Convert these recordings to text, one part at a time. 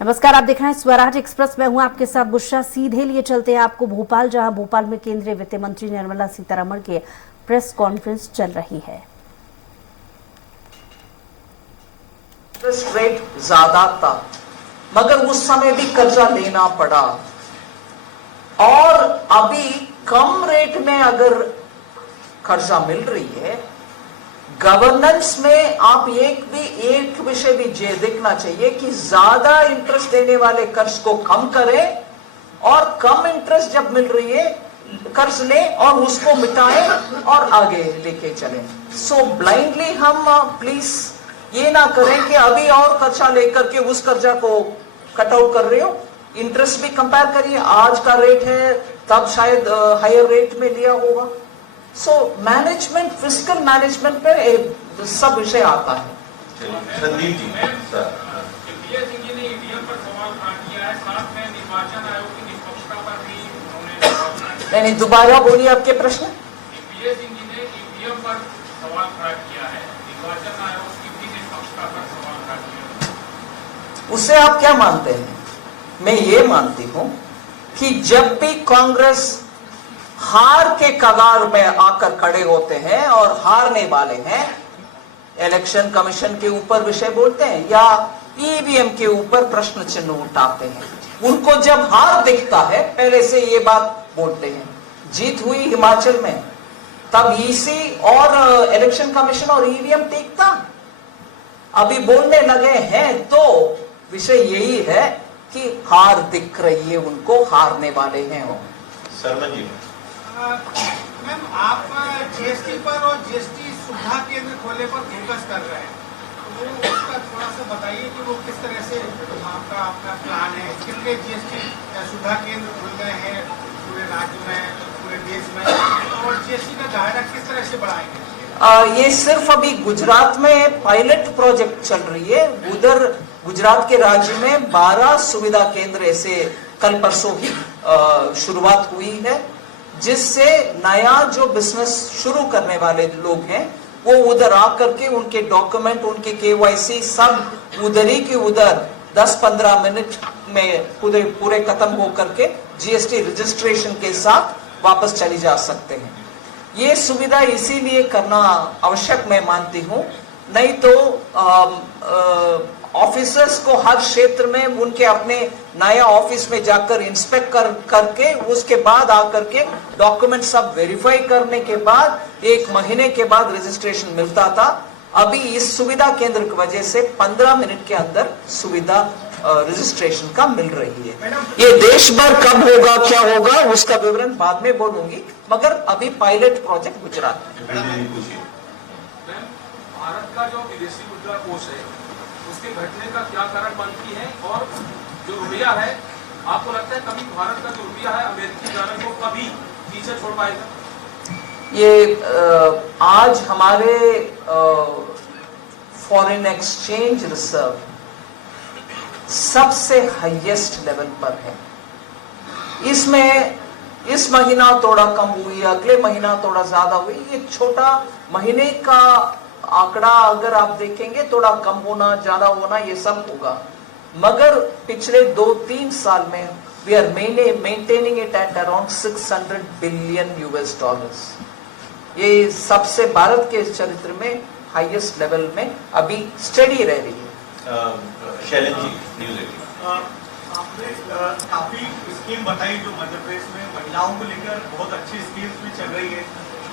नमस्कार, आप देख रहे हैं स्वराज एक्सप्रेस। मैं हूं आपके साथ बुशरा। सीधे लिए चलते हैं आपको भोपाल, जहां भोपाल में केंद्रीय वित्त मंत्री निर्मला सीतारमण की प्रेस कॉन्फ्रेंस चल रही है। इंटरेस्ट रेट ज्यादा था मगर उस समय भी कर्जा लेना पड़ा, और अभी कम रेट में अगर कर्जा मिल रही है, गवर्नेंस में आप एक विषय भी देखना चाहिए कि ज्यादा इंटरेस्ट देने वाले कर्ज को कम करें और कम इंटरेस्ट जब मिल रही है कर्ज लें और उसको मिटाएं और आगे लेके चलें। सो ब्लाइंडली हम प्लीज ये ना करें कि अभी और कर्जा लेकर के उस कर्जा को कट आउट कर रहे हो। इंटरेस्ट भी कंपेयर करिए, आज का रेट है तब शायद हायर रेट में लिया होगा। सो मैनेजमेंट, फिस्कल मैनेजमेंट पे सब विषय आता है। संदीप जी, ने ईवीएम पर सवाल खड़ा किया है, साथ में निर्वाचन आयोग की निष्पक्षता पर भी उन्होंने सवाल खड़ा किया। नहीं, दोबारा बोलिए आपके प्रश्न। ने ईवीएम पर सवाल खड़ा किया है, निर्वाचन आयोग की भी निष्पक्षता पर सवाल खड़ा किया। उससे आप क्या मानते हैं? मैं ये मानती हूं कि जब भी कांग्रेस हार के कगार में आकर खड़े होते हैं और हारने वाले हैं, इलेक्शन कमीशन के ऊपर विषय बोलते हैं या ईवीएम के ऊपर प्रश्न चिन्ह उठाते हैं, उनको जब हार दिखता है पहले से ये बात बोलते हैं। जीत हुई हिमाचल में, तब ईसी और इलेक्शन कमीशन और ईवीएम टिकता, अभी बोलने लगे हैं तो विषय यही है कि हार दिख रही है उनको, हारने वाले हैं वो। शर्मा जी, मैम, आप जीएसटी पर और जीएसटी सुविधा केंद्र खोलने पर फोकस कर रहे हैं, तो उसका थोड़ा सा बताइए कि वो किस तरह से आपका प्लान है। कितने जीएसटी सुविधा केंद्र खुल गए हैं पूरे राज्य में, पूरे देश में, और जीएसटी का दायरा किस तरह से बढ़ाएंगे? ये सिर्फ अभी गुजरात में पायलट प्रोजेक्ट चल रही है। उधर गुजरात के राज्य में 12 सुविधा केंद्र ऐसे कल परसों ही शुरुआत हुई है, जिससे नया जो बिजनेस शुरू करने वाले लोग हैं वो उधर आकर के उनके डॉक्यूमेंट, उनके केवाईसी सब उधर ही की उधर 10-15 मिनट में पूरे खत्म हो करके जीएसटी रजिस्ट्रेशन के साथ वापस चली जा सकते हैं। ये सुविधा इसीलिए करना आवश्यक मैं मानती हूँ, नहीं तो ऑफिसर्स को हर क्षेत्र में उनके अपने नया ऑफिस में जाकर इंस्पेक्ट करके उसके बाद आकर के डॉक्यूमेंट सब वेरीफाई करने के बाद 1 महीने के बाद रजिस्ट्रेशन मिलता था। अभी इस सुविधा केंद्र की वजह से 15 मिनट के अंदर सुविधा रजिस्ट्रेशन का मिल रही है। ये देश भर कब होगा, क्या होगा, उसका विवरण बाद में बोलूंगी, मगर अभी पायलट प्रोजेक्ट गुजरात में। भारत का जो विदेशी मुद्रा कोष है उसके घटने का क्या कारण बनती है, और जो रुपया है, आपको लगता है कभी भारत का जो रुपया है अमेरिकी डॉलर को कभी पीछे छोड़ पाएगा? ये आज हमारे फॉरेन एक्सचेंज रिजर्व सबसे हाईएस्ट लेवल पर है। इसमें इस महीना थोड़ा कम हुई, अगले महीना थोड़ा ज्यादा हुई। ये छोटा महीने का आंकड़ा अगर आप देखेंगे, थोड़ा कम होना ज्यादा होना ये सब होगा, मगर पिछले 2-3 साल में we are maintaining it at around $600 billion. ये सबसे भारत के चरित्र में हाईएस्ट लेवल में अभी स्टडी रह रही है। शैलेंद्र जी, न्यूज़ 18। आपने काफी स्कीम बताई जो मध्य प्रदेश में महिलाओं को लेकर बहुत अच्छी स्कीम्स भी चल रही है,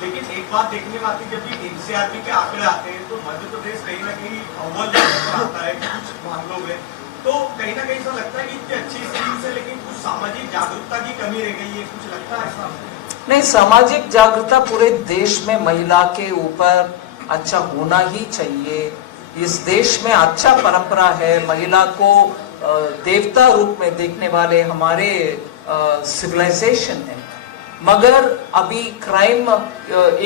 लेकिन एक बात देखने में आती है, जब भी एनसीआरबी के आंकड़े आते हैं तो मध्य प्रदेश कहीं ना कहीं अव्वल नंबर पर आता है कुछ मामलों में। तो कहीं ना कहीं ऐसा लगता है कि इतनी अच्छी स्कीम्स है लेकिन कुछ सामाजिक जागरूकता की कमी रह गई है, कुछ लगता है ऐसा? नहीं, सामाजिक जागरूकता पूरे देश में महिला के ऊपर अच्छा होना ही चाहिए। इस देश में अच्छा परंपरा है, महिला को देवता रूप में देखने वाले हमारे सिविलाइजेशन है, मगर अभी क्राइम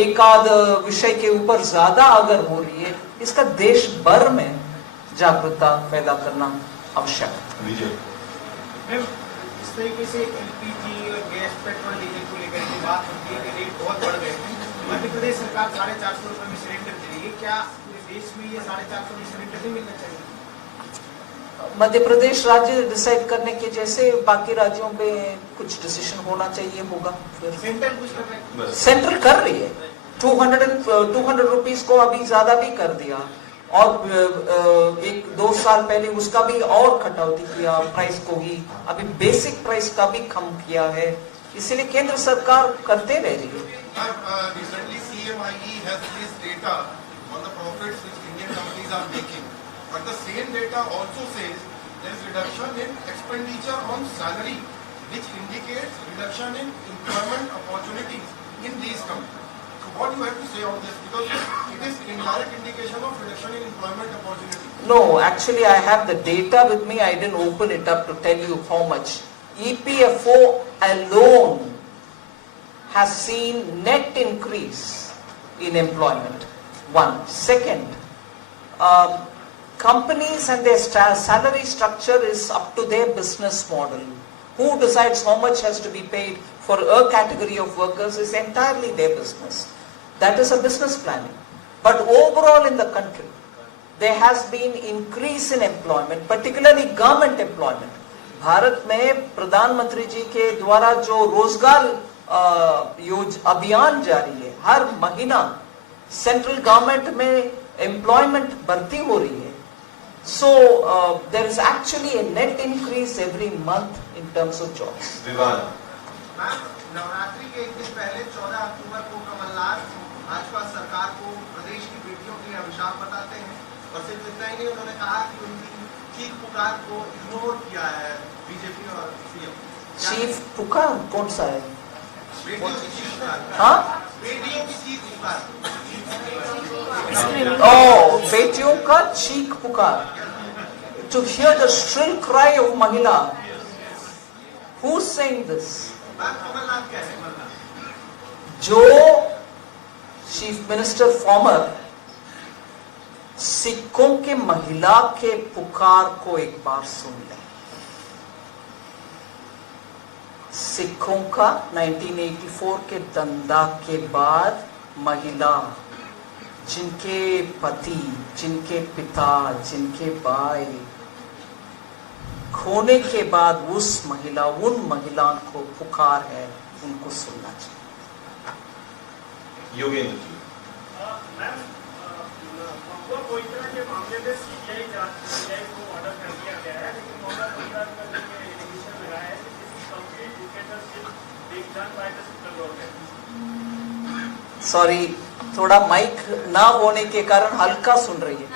एक आध विषय के ऊपर ज्यादा अगर हो रही है, इसका देश भर में जागरूकता पैदा करना आवश्यक है। इस तरीके से एलपीजी और गैस, पेट्रोल, डीजल को लेकर के बात होती है कि रेट बहुत बढ़ गए हैं। मध्य प्रदेश सरकार 450 रुपए में सिलेंडर दे रही है, क्या पूरे देश में ये 450 में सिलेंडर नहीं मिलना चाहिए? मध्य प्रदेश राज्य डिसाइड करने के जैसे बाकी राज्यों में कुछ डिसीजन होना चाहिए होगा। सेंटर कुछ कर रहे हैं। सेंट्रल कर रही है, 200 रुपीस को अभी ज्यादा भी कर दिया, और 1-2 साल पहले उसका भी और कटौती किया प्राइस को ही, अभी बेसिक प्राइस का भी कम किया है, इसलिए केंद्र सरकार करते रह रही है। Recently, CMIE has released data on the profits which Indian companies are making. But the same data also says there is reduction in expenditure on salary, which indicates reduction in employment opportunities in these companies. So what do you have to say on this? Because it is indirect indication of reduction in employment opportunities. No, actually I have the data with me. I didn't open it up to tell you how much. EPFO alone has seen net increase in employment. One. Second, companies and their salary structure is up to their business model. Who decides how much has to be paid for a category of workers is entirely their business. That is a business planning. But overall in the country, there has been increase in employment, particularly government employment. Bharat में प्रधानमंत्री जी के द्वारा जो रोजगार अभियान जारी है, हर महीना सेंट्रल गवर्नमेंट में एम्प्लॉयमेंट भर्ती हो रही है। So there is actually a net increase every month in terms of jobs. विवाद। मैम, नवरात्रि के एक दिन पहले 14 अक्टूबर को कमलनाथ भाजपा सरकार को प्रदेश की बेटियों के अभिशाप बताते हैं, और सिर्फ इतना ही नहीं, उन्होंने कहा कि उनकी चीख पुकार को इग्नोर किया है बीजेपी और सीएम। चीफ पुकार कौन सा है? बेटियों की चीख पुकार। हाँ, बेटियों की चीख पुकार। ओ, बेटियों का चीख पुकार। To hear the shrill cry of महिला. Who's saying this? कमलनाथ कह रहे हैं। जो चीफ मिनिस्टर फॉर्मर सिखों के महिला के पुकार को एक बार सुन लें। सिखों का 1984 के दंगा के बाद महिला, जिनके पति, जिनके पिता, जिनके भाई खोने के बाद उस महिला, उन महिलाओं को पुकार है, उनको सुनना चाहिए। योगेंद्र जी। मैम, महुआ कोइत्रा के मामले में सीबीआई को ऑर्डर कर दिया गया है, लेकिन महुआ कोइत्रा का एलिगेशन लगाया है कि this is complete dictatorship being done by the central government. Sorry, थोड़ा माइक ना होने के कारण हल्का सुन रही है।